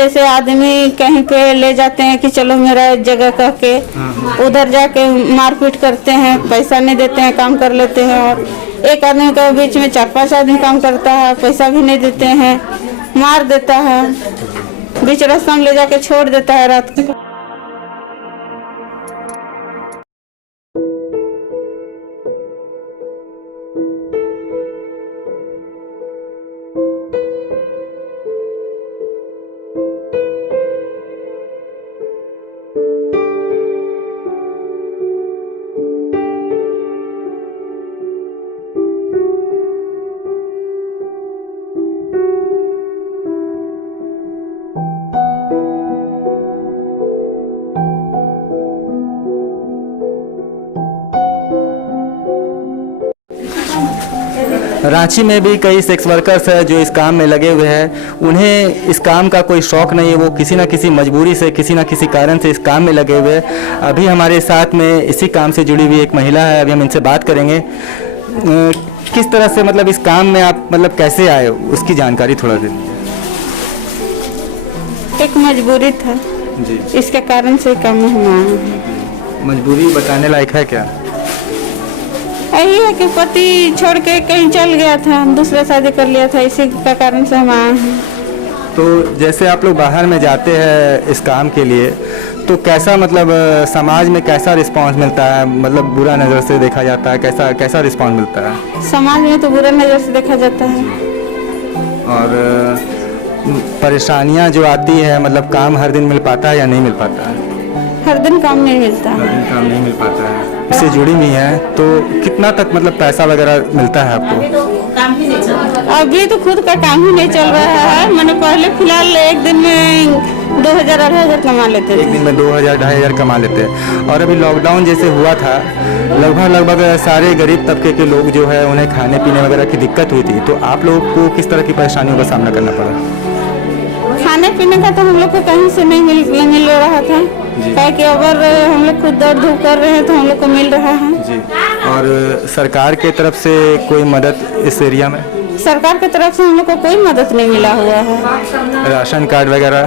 जैसे आदमी कहीं पे ले जाते हैं कि चलो मेरा जगह कह के उधर जाके मारपीट करते हैं, पैसा नहीं देते हैं, काम कर लेते हैं। और एक आदमी के बीच में 4-5 आदमी काम करता है, पैसा भी नहीं देते हैं, मार देता है, बीच रास्ता में ले जाके छोड़ देता है रात को। रांची में भी कई सेक्स वर्कर्स हैं जो इस काम में लगे हुए हैं। उन्हें इस काम का कोई शौक़ नहीं है, वो किसी न किसी मजबूरी से, किसी न किसी कारण से इस काम में लगे हुए हैं। अभी हमारे साथ में इसी काम से जुड़ी हुई एक महिला है, अभी हम इनसे बात करेंगे। किस तरह से मतलब इस काम में आप मतलब कैसे आए, उसकी जानकारी थोड़ा दें। एक मजबूरी था जी, इसके कारण से काम में हम आए। मजबूरी बताने लायक है क्या? यही है कि पति छोड़ के कहीं चल गया था, दूसरा शादी कर लिया था, इसी का कारण से हम आए हैं। तो जैसे आप लोग बाहर में जाते हैं इस काम के लिए, तो कैसा मतलब समाज में कैसा रिस्पांस मिलता है? मतलब बुरा नज़र से देखा जाता है, कैसा कैसा रिस्पांस मिलता है? समाज में तो बुरा नज़र से देखा जाता है। और परेशानियां जो आती है, मतलब काम हर दिन मिल पाता है या नहीं मिल पाता है? हर दिन काम नहीं मिलता हर है। दिन काम नहीं मिल पाता है। इससे जुड़ी हुई है तो कितना तक मतलब पैसा वगैरह मिलता है आपको? अभी तो खुद का काम ही नहीं चल रहा है। मैंने पहले फिलहाल एक दिन में 2000-2500 कमा लेते थे। एक दिन में 2000-2500 कमा लेते हैं। और अभी लॉकडाउन जैसे हुआ था, लगभग सारे गरीब तबके के लोग जो है उन्हें खाने पीने वगैरह की दिक्कत हुई थी। तो आप लोगों को किस तरह की परेशानियों का सामना करना पड़ा? खाने पीने का तो हम लोग को कहीं से नहीं मिल रहा था, क्या कि अगर हम लोग खुद दौड़ धूप कर रहे हैं तो हम लोग को मिल रहा है जी। और सरकार के तरफ से कोई मदद इस एरिया में? सरकार की तरफ से हम लोग को कोई मदद नहीं मिला हुआ है। राशन कार्ड वगैरह?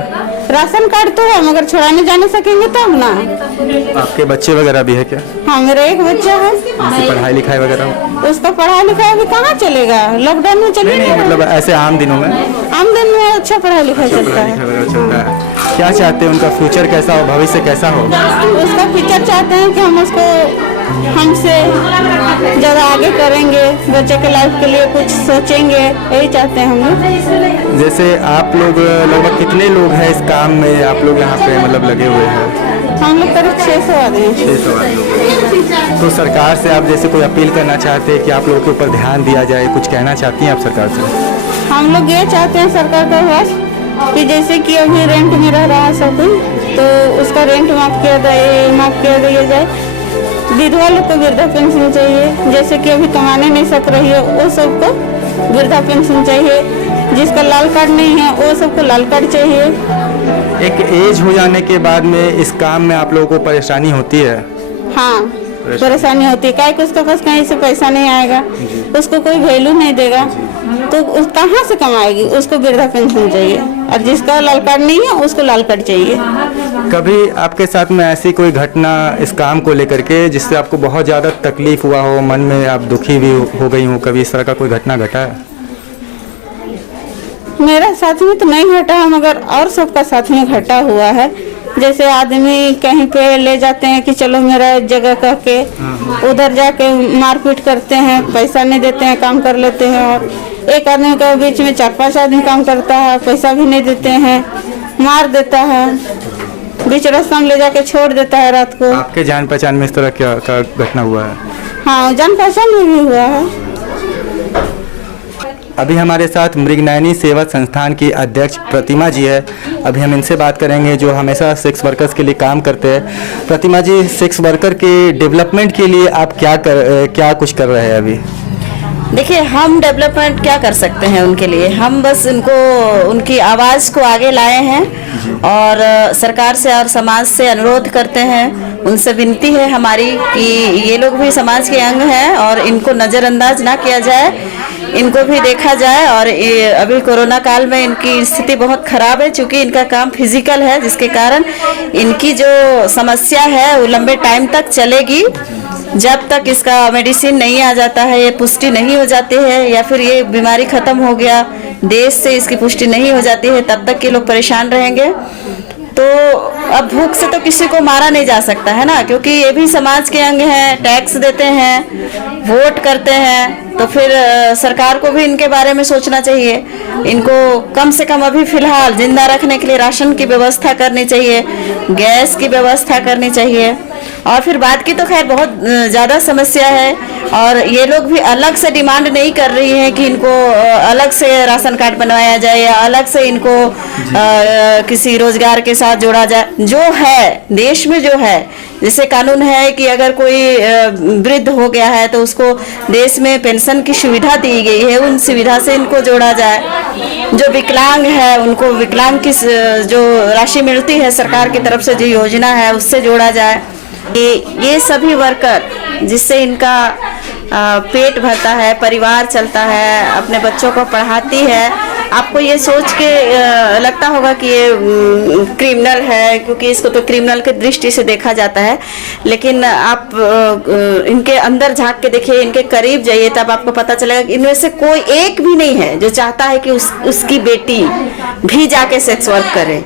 राशन कार्ड तो है मगर छुड़ाने जाने सकेंगे तब ना। आपके बच्चे वगैरह भी है क्या? हाँ, मेरा एक बच्चा है। उनकी पढ़ाई लिखाई वगैरह? उसका पढ़ाई लिखाई अभी कहाँ चलेगा, लॉकडाउन में चलेगा। मतलब ऐसे आम दिनों में? आम दिन में अच्छा पढ़ाई लिखाई चलता है। क्या चाहते हैं, उनका फ्यूचर कैसा हो, भविष्य कैसा हो? उसका फ्यूचर चाहते हैं कि हम उसको हमसे ज़्यादा आगे करेंगे, बच्चे के लाइफ के लिए कुछ सोचेंगे, यही चाहते हैं हम लोग। जैसे आप लोग लगभग कितने लोग हैं इस काम में, आप लोग यहाँ पे मतलब लगे हुए हैं? हम लोग करीब 600 आदमी हैं। 600 आदमी। तो सरकार से आप जैसे कोई अपील करना चाहते हैं कि आप लोगों के ऊपर ध्यान दिया जाए, कुछ कहना चाहती हैं आप सरकार से? हम लोग ये चाहते हैं सरकार का पास कि जैसे कि अभी रेंट में रह रहा है सब कोई, तो उसका रेंट माफ़ किया दिया जाए। विधवा लोग को वृद्धा पेंशन चाहिए, जैसे कि अभी कमाने नहीं सक रही है वो सबको वृद्धा पेंशन चाहिए। जिसका लाल कार्ड नहीं है वो सबको लाल कार्ड चाहिए। एक एज हो जाने के बाद में इस काम में आप लोगों को परेशानी होती है? हाँ, परेशानी होती है। क्या उसके पास कहीं से पैसा नहीं आएगा, उसको कोई वैल्यू नहीं देगा, तो कहाँ से कमाएगी? उसको वृद्धा पेंशन चाहिए। और जिसका लाल कार्ड नहीं है उसको लाल कार्ड चाहिए। कभी आपके साथ में ऐसी कोई घटना इस काम को लेकर के जिससे आपको बहुत ज़्यादा तकलीफ हुआ हो, मन में आप दुखी भी हो गई हो, कभी इस तरह का कोई घटना घटा है? मेरा साथ में तो नहीं घटा है मगर और सबका साथ में घटा हुआ है। जैसे आदमी कहीं पे ले जाते हैं कि चलो मेरा जगह कह के उधर जाके मारपीट करते हैं, पैसा नहीं देते हैं, काम कर लेते हैं। और एक आदमी के बीच में 4-5 आदमी काम करता है, पैसा भी नहीं देते हैं, मार देता है, बीच रास्ता में ले जाके छोड़ देता है रात को। आपके जान पहचान में इस तरह क्या घटना हुआ है? हाँ, जान पहचान में भी हुआ है। अभी हमारे साथ मृगनयनी सेवा संस्थान की अध्यक्ष प्रतिमा जी है। अभी हम इनसे बात करेंगे जो हमेशा सेक्स वर्कर्स के लिए काम करते हैं। प्रतिमा जी, सेक्स वर्कर के डेवलपमेंट के लिए आप क्या कुछ कर रहे हैं अभी? देखिए, हम डेवलपमेंट क्या कर सकते हैं उनके लिए, हम बस उनकी आवाज़ को आगे लाए हैं और सरकार से और समाज से अनुरोध करते हैं, उनसे विनती है हमारी कि ये लोग भी समाज के अंग हैं और इनको नज़रअंदाज ना किया जाए। इनको भी देखा जाए। और ये अभी कोरोना काल में इनकी स्थिति बहुत खराब है, क्योंकि इनका काम फिजिकल है, जिसके कारण इनकी जो समस्या है वो लंबे टाइम तक चलेगी। जब तक इसका मेडिसिन नहीं आ जाता है, ये पुष्टि नहीं हो जाती है, या फिर ये बीमारी खत्म हो गया देश से इसकी पुष्टि नहीं हो जाती है, तब तक ये लोग परेशान रहेंगे। तो अब भूख से तो किसी को मारा नहीं जा सकता है ना, क्योंकि ये भी समाज के अंग हैं, टैक्स देते हैं, वोट करते हैं। तो फिर सरकार को भी इनके बारे में सोचना चाहिए। इनको कम से कम अभी फिलहाल जिंदा रखने के लिए राशन की व्यवस्था करनी चाहिए, गैस की व्यवस्था करनी चाहिए। और फिर बात की तो खैर बहुत ज़्यादा समस्या है, और ये लोग भी अलग से डिमांड नहीं कर रही हैं कि इनको अलग से राशन कार्ड बनवाया जाए या अलग से इनको किसी रोजगार के साथ जोड़ा जाए। जो है देश में जो है, जैसे कानून है कि अगर कोई वृद्ध हो गया है तो उसको देश में पेंशन की सुविधा दी गई है, उन सुविधा से इनको जोड़ा जाए। जो विकलांग है उनको विकलांग की जो राशि मिलती है सरकार की तरफ से, जो योजना है उससे जोड़ा जाए। ये सभी वर्कर जिससे इनका पेट भरता है, परिवार चलता है, अपने बच्चों को पढ़ाती है। आपको ये सोच के लगता होगा कि ये क्रिमिनल है, क्योंकि इसको तो क्रिमिनल की दृष्टि से देखा जाता है, लेकिन आप इनके अंदर झांक के देखिए, इनके करीब जाइए, तब आपको पता चलेगा कि इनमें से कोई एक भी नहीं है जो चाहता है कि उसकी बेटी भी जाके सेक्स वर्क करे।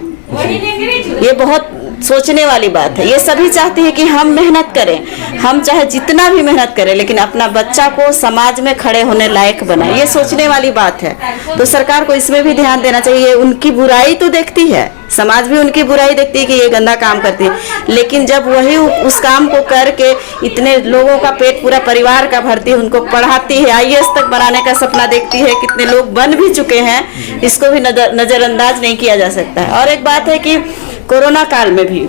ये बहुत सोचने वाली बात है। ये सभी चाहते हैं कि हम मेहनत करें, हम चाहे जितना भी मेहनत करें, लेकिन अपना बच्चा को समाज में खड़े होने लायक बनाए। ये सोचने वाली बात है। तो सरकार को इसमें भी ध्यान देना चाहिए। उनकी बुराई तो देखती है, समाज भी उनकी बुराई देखती है कि ये गंदा काम करती है, लेकिन जब वही उस काम को करके इतने लोगों का पेट, पूरा परिवार का भरती है, उनको पढ़ाती है, IAS तक बनाने का सपना देखती है, कितने लोग बन भी चुके हैं, इसको भी नजरअंदाज नहीं किया जा सकता है। और एक बात है कि कोरोना काल में भी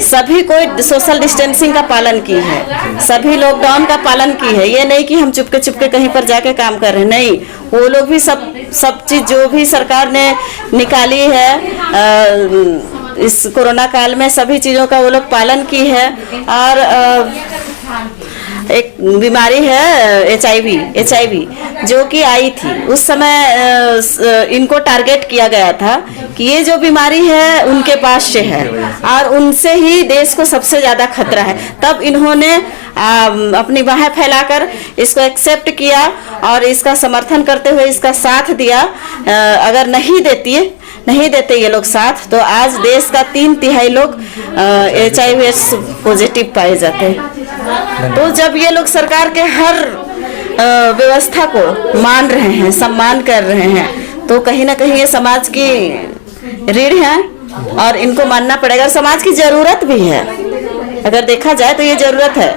सभी कोई सोशल डिस्टेंसिंग का पालन की है, सभी लॉकडाउन का पालन की है। ये नहीं कि हम चुपके चुपके कहीं पर जाके काम कर रहे हैं, नहीं, वो लोग भी सब चीज जो भी सरकार ने निकाली है इस कोरोना काल में, सभी चीजों का वो लोग पालन की है। और एक बीमारी है HIV जो कि आई थी, उस समय इनको टारगेट किया गया था कि ये जो बीमारी है उनके पास से है और उनसे ही देश को सबसे ज्यादा खतरा है। तब इन्होंने अपनी बाहें फैलाकर इसको एक्सेप्ट किया और इसका समर्थन करते हुए इसका साथ दिया। अगर नहीं देते ये लोग साथ, तो आज देश का 3/3 लोग HIV पॉजिटिव पाए जाते हैं। तो जब ये लोग सरकार के हर व्यवस्था को मान रहे हैं, सम्मान कर रहे हैं, तो कहीं ना कहीं ये समाज की रीढ़ है और इनको मानना पड़ेगा। समाज की जरूरत भी है, अगर देखा जाए तो ये जरूरत है।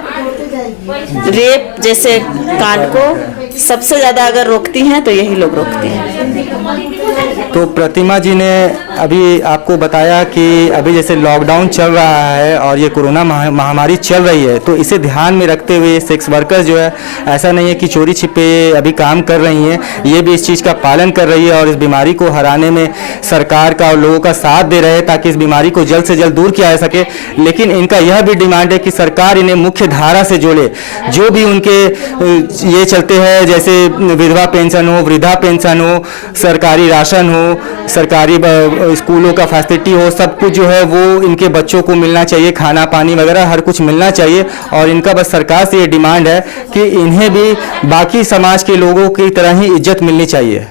रेप जैसे कांड को सबसे ज्यादा अगर रोकती हैं तो यही लोग रोकती हैं। तो प्रतिमा जी ने अभी आपको बताया कि अभी जैसे लॉकडाउन चल रहा है और ये कोरोना महामारी चल रही है, तो इसे ध्यान में रखते हुए सेक्स वर्कर जो है, ऐसा नहीं है कि चोरी छिपे अभी काम कर रही हैं, ये भी इस चीज़ का पालन कर रही है और इस बीमारी को हराने में सरकार का और लोगों का साथ दे रहे हैं ताकि इस बीमारी को जल्द से जल्द दूर किया जा सके। लेकिन इनका यह भी डिमांड है कि सरकार इन्हें मुख्य धारा से जोड़े। जो भी उनके ये चलते हैं, जैसे विधवा पेंशन हो, वृद्धा पेंशन हो, सरकारी राशन हो, सरकारी स्कूलों का फैसिलिटी हो, सब कुछ जो है वो इनके बच्चों को मिलना चाहिए, खाना पानी वगैरह हर कुछ मिलना चाहिए। और इनका बस सरकार से ये डिमांड है कि इन्हें भी बाकी समाज के लोगों की तरह ही इज्जत मिलनी चाहिए।